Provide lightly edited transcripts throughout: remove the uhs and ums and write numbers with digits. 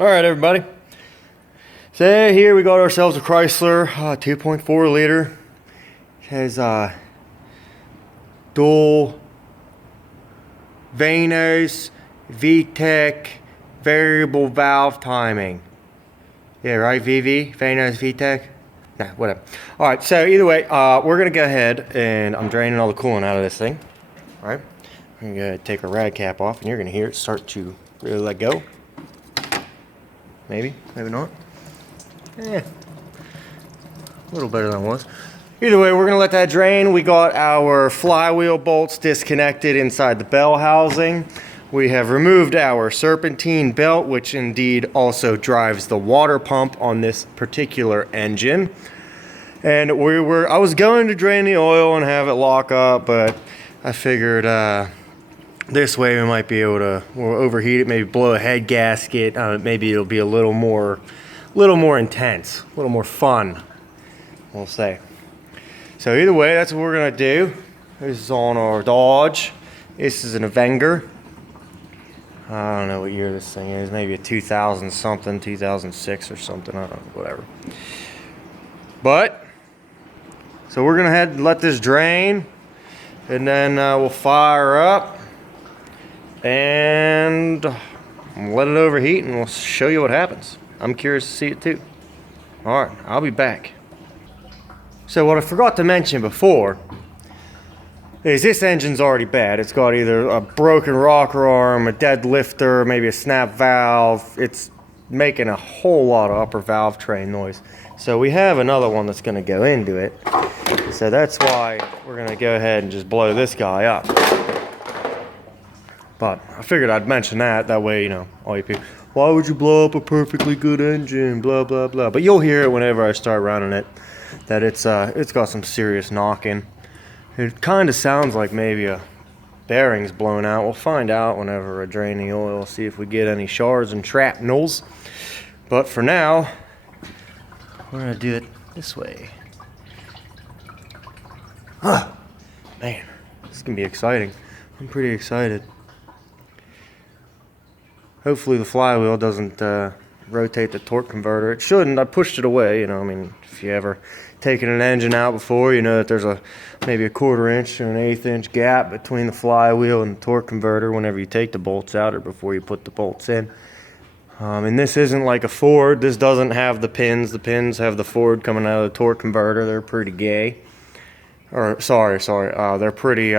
All right, everybody. So here we got ourselves a Chrysler 2.4 liter. It has dual Vanos VTEC variable valve timing. Yeah, right, VV, Vanos VTEC. Nah, whatever. All right, so either way, we're gonna go ahead and I'm draining all the coolant out of this thing. All right, I'm gonna go ahead and take our rad cap off, and you're gonna hear it start to really let go. Maybe, maybe not. A little better than it was. Either way, we're gonna let that drain. We got our flywheel bolts disconnected inside the bell housing. We have removed our serpentine belt, which indeed also drives the water pump on this particular engine. And I was going to drain the oil and have it lock up, but I figured this way we might be able to overheat it, maybe blow a head gasket. Maybe it'll be a little more intense, a little more fun, we'll say. So either way, that's what we're gonna do. This is on our Dodge. This is an Avenger. I don't know what year this thing is. Maybe a 2000 something, 2006 or something. I don't know, whatever. But so we're gonna head and let this drain, and then we'll fire up and let it overheat, and we'll show you what happens. I'm curious to see it too. All right, I'll be back. So what I forgot to mention before is this engine's already bad. It's got either a broken rocker arm, a dead lifter, maybe a snap valve. It's making a whole lot of upper valve train noise. So we have another one that's gonna go into it. So that's why we're gonna go ahead and just blow this guy up. But I figured I'd mention that way, you know, all you people, why would you blow up a perfectly good engine, blah, blah, blah. But you'll hear it whenever I start running it, that it's got some serious knocking. It kind of sounds like maybe a bearing's blown out. We'll find out whenever I drain the oil, see if we get any shards and shrapnels. But for now, we're gonna do it this way. Man, this is gonna be exciting. I'm pretty excited. Hopefully the flywheel doesn't rotate the torque converter. It shouldn't. I pushed it away, you know. I mean, if you ever taken an engine out before, you know that there's maybe a 1/4 inch to an 1/8 inch gap between the flywheel and the torque converter whenever you take the bolts out or before you put the bolts in. And this isn't like a Ford. This doesn't have the pins. The pins have the Ford coming out of the torque converter. They're pretty gay. Or sorry. They're pretty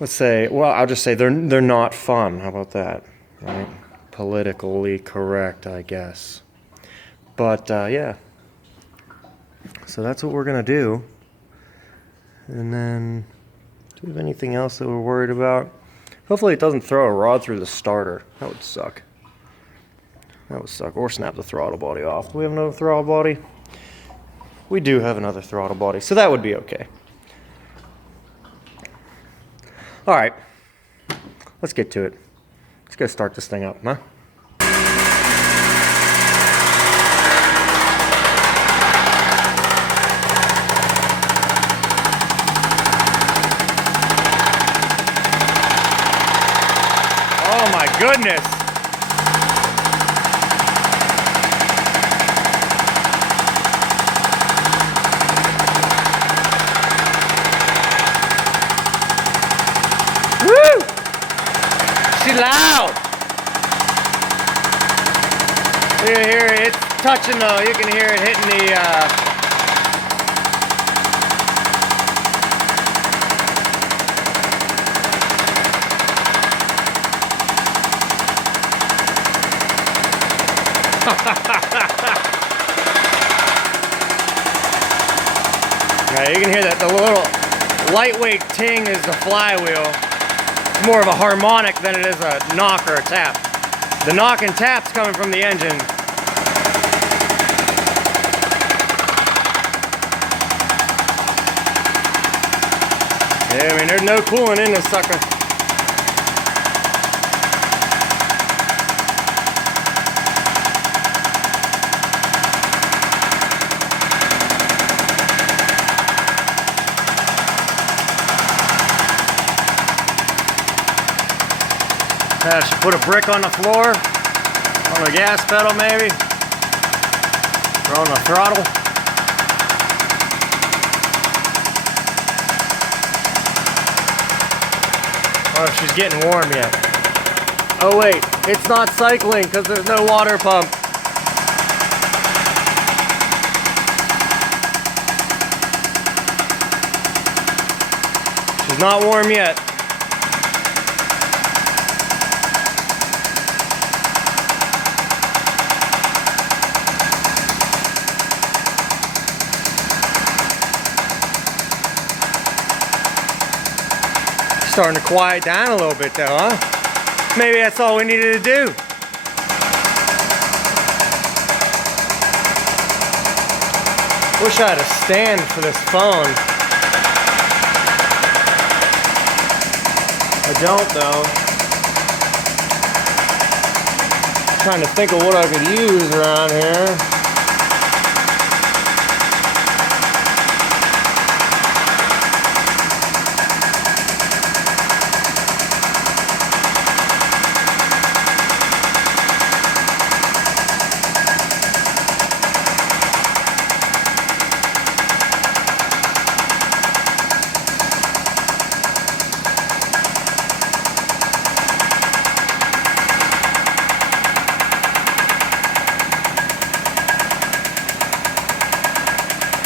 let's say, well, I'll just say they're not fun. How about that? Right? Politically correct, I guess. But yeah. So that's what we're gonna do. And then, do we have anything else that we're worried about? Hopefully it doesn't throw a rod through the starter. That would suck. Or snap the throttle body off. Do we have another throttle body? We do have another throttle body, so that would be okay. All right, let's get to it. Let's go start this thing up, huh? Oh my goodness. Woo! She's loud. You can hear it touching you can hear it hitting the yeah, you can hear that. The little lightweight ting is the flywheel. It's more of a harmonic than it is a knock or a tap. The knock and tap's coming from the engine. Yeah, I mean, there's no coolant in this sucker. I should put a brick on the floor, on the gas pedal maybe, or on the throttle. Oh, she's getting warm yet. Oh wait, it's not cycling because there's no water pump. She's not warm yet. Starting to quiet down a little bit though, huh? Maybe that's all we needed to do. Wish I had a stand for this phone. I don't though. Trying to think of what I could use around here.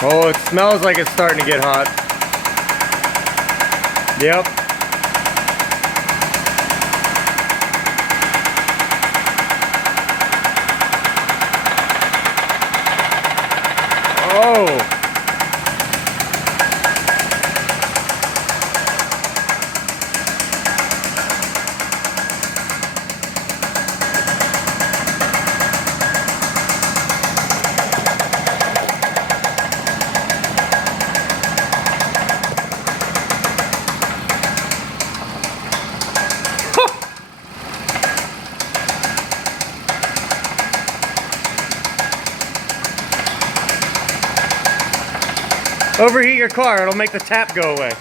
Oh, it smells like it's starting to get hot. Yep. Oh. Overheat your car, it'll make the tap go away.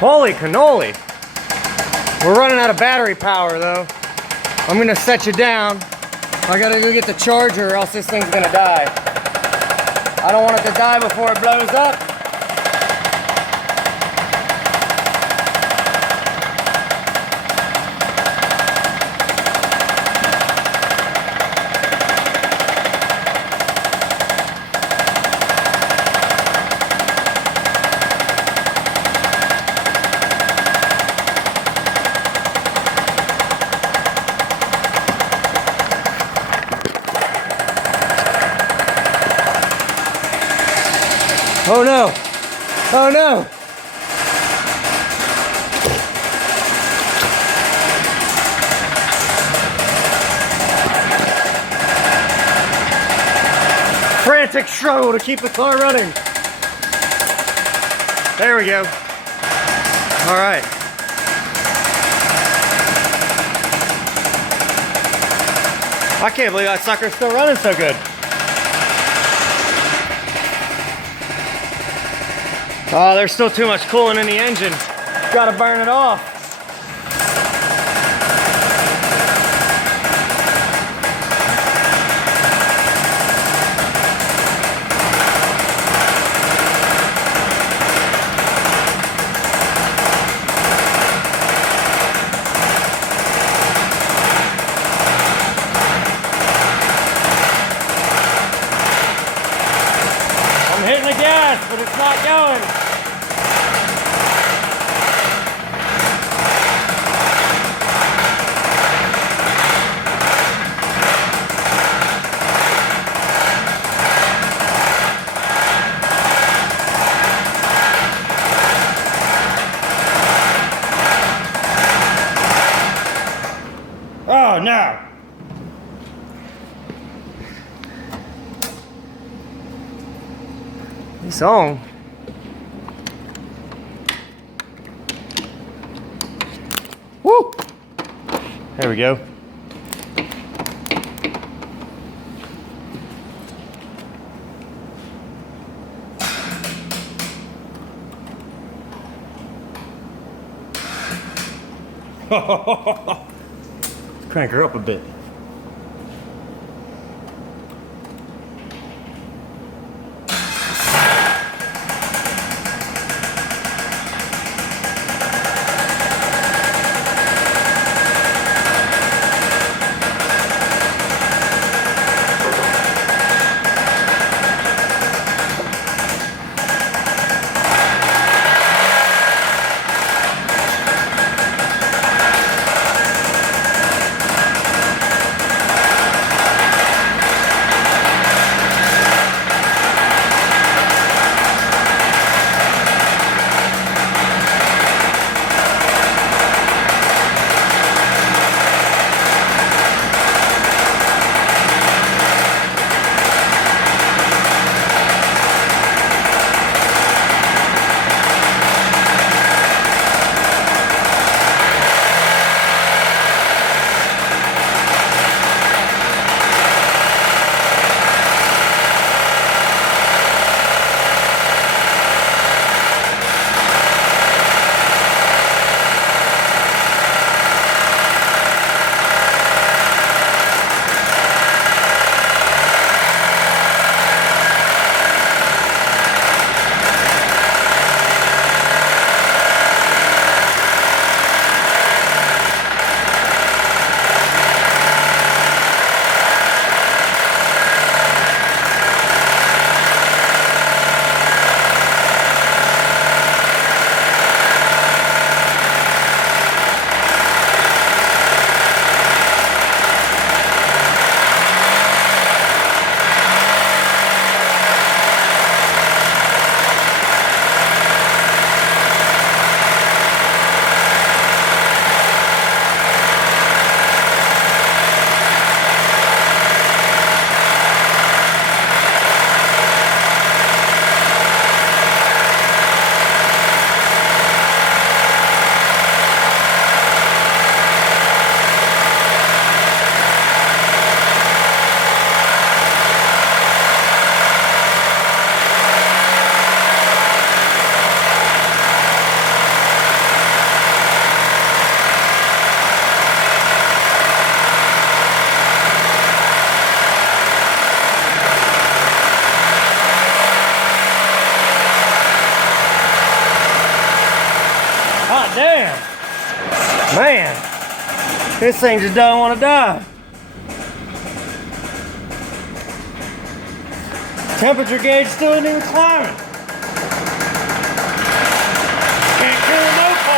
Holy cannoli! We're running out of battery power though. I'm gonna set you down. I gotta go get the charger or else this thing's gonna die. I don't want it to die before it blows up. Oh no! Oh no! Frantic struggle to keep the car running. There we go. All right. I can't believe that sucker's still running so good. Oh, there's still too much coolant in the engine. Gotta burn it off. I'm hitting the gas, but it's not going. Oh no! It's on. Woo! There we go. Crank her up a bit. Man, this thing just doesn't want to die. Temperature gauge still isn't even climbing. Can't kill no car.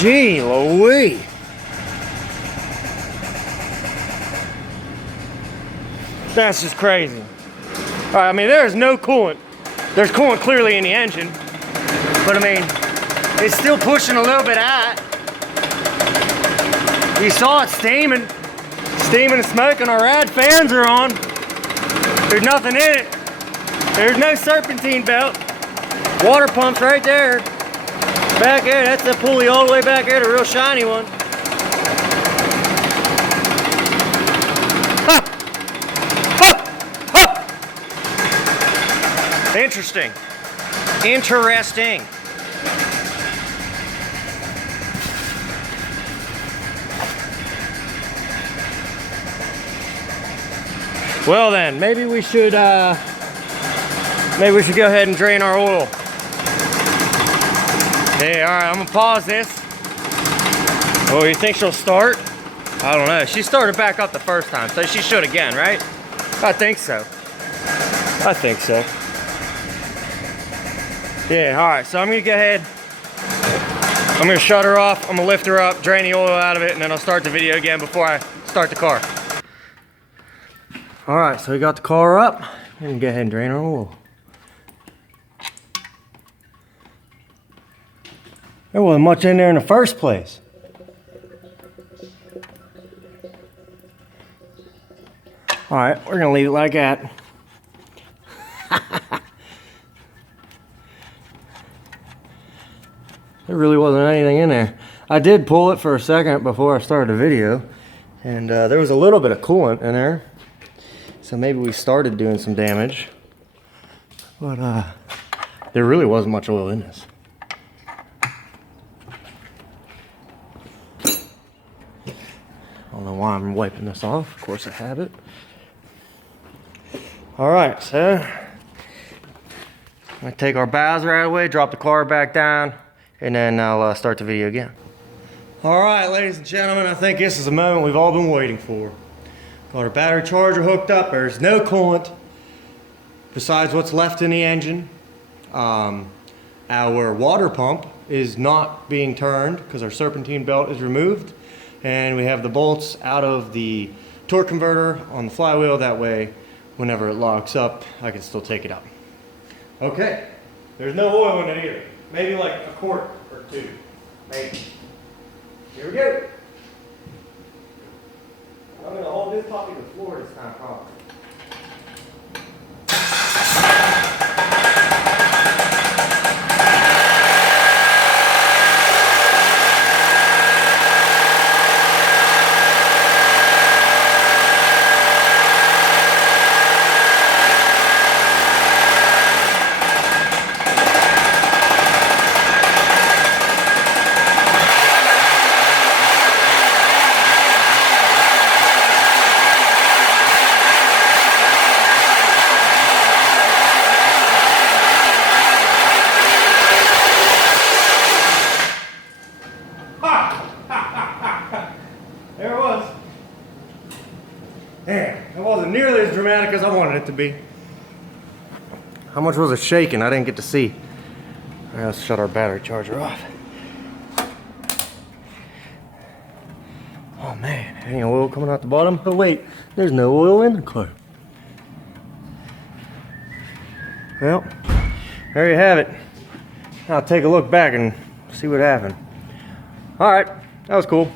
Gee Louise. That's just crazy. All right, I mean, there's no coolant. There's coolant clearly in the engine, but I mean, it's still pushing a little bit out. You saw it steaming and smoking. Our rad fans are on. There's nothing in it. There's no serpentine belt. Water pump's right there. Back there, that's the pulley all the way back there, the real shiny one. Ha! Ha! Ha! Interesting. Interesting. Well then, maybe we should go ahead and drain our oil. Hey, all right, I'm gonna pause this. Oh, you think she'll start? I don't know. She started back up the first time, so she should again, right? I think so. I think so. Yeah, all right, so I'm gonna go ahead. I'm gonna shut her off, I'm gonna lift her up, drain the oil out of it, and then I'll start the video again before I start the car. All right, so we got the car up. We can go ahead and drain our oil. There wasn't much in there in the first place. All right, we're gonna leave it like that. There really wasn't anything in there. I did pull it for a second before I started the video, and there was a little bit of coolant in there. So maybe we started doing some damage, but there really wasn't much oil in this. I don't know why I'm wiping this off. Of course I have it. All right, so I'm gonna take our Bowser out of the way, drop the car back down, and then I'll start the video again. All right, ladies and gentlemen, I think this is a moment we've all been waiting for. Got our battery charger hooked up. There's no coolant besides what's left in the engine. Our water pump is not being turned because our serpentine belt is removed. And we have the bolts out of the torque converter on the flywheel. That way, whenever it locks up, I can still take it out. Okay, there's no oil in it either. Maybe like a quart or two, maybe. Here we go. I'm gonna hold this puppy to the floor this time, probably. There it was. Damn, it wasn't nearly as dramatic as I wanted it to be. How much was it shaking? I didn't get to see. All right, let's shut our battery charger off. Oh man, any oil coming out the bottom? Oh wait, there's no oil in the car. Well, there you have it. I'll take a look back and see what happened. All right, that was cool.